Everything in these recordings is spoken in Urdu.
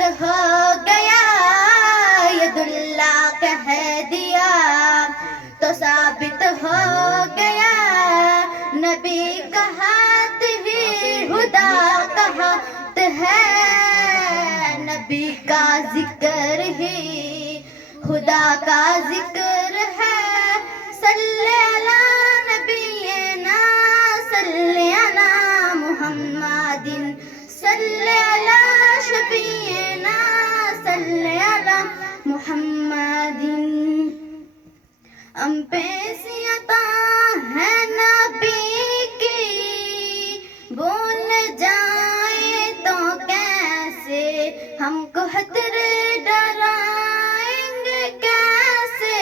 ثابت ہو گیا، ید اللہ کہہ دیا تو ثابت ہو گیا، نبی کا ہاتھ ہی خدا کا ہاتھ ہے، نبی کا ذکر ہی خدا کا ذکر ہے، صلی علی نبینا صلی علی محمد، صلی علی شفیعنا صلی علی محمد، ہم پہ سی عطا ہے نبی کی، بھول جائیں تو کیسے ہم کو خطرے ڈرائیں گے، کیسے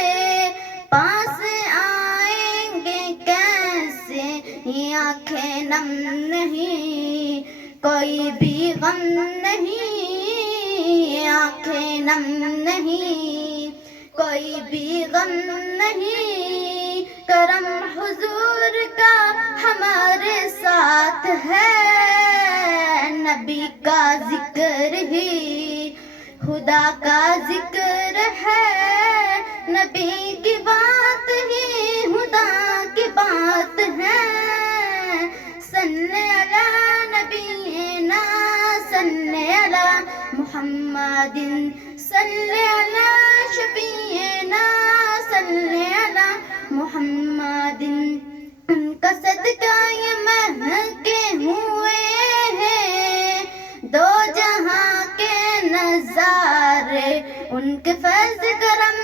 پاس آئیں گے، کیسے یہ آنکھیں نم نہیں، کوئی بھی غم نہیں، آنکھیں نم نہیں، کوئی بھی غم نہیں، کرم حضور کا ہمارے ساتھ ہے، نبی کا ذکر ہی خدا کا ذکر ہے، نبی کی بات ہی خدا کی بات ہے، صلی علی نبینا صلی علی محمد، صلی علی شفیعنا صلی علی محمد، ان کا صدقہ یہ مہکے ہوئے ہیں دو جہاں کے نظارے، ان کے فیض کرم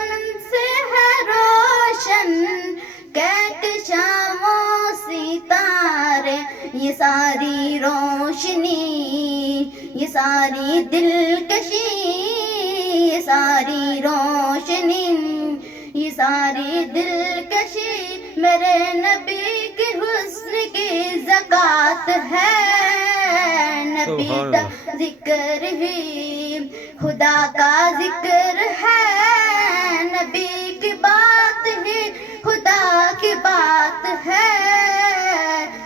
سے ہے روشن کہکشاں و ستارے، یہ ساری روشنی، یہ ساری دلکشی، یہ ساری روشنی، یہ ساری دلکشی میرے نبی کے حسن کی زکات ہے، نبی کا ذکر ہی خدا کا ذکر ہے، نبی کی بات ہی خدا کی بات ہے،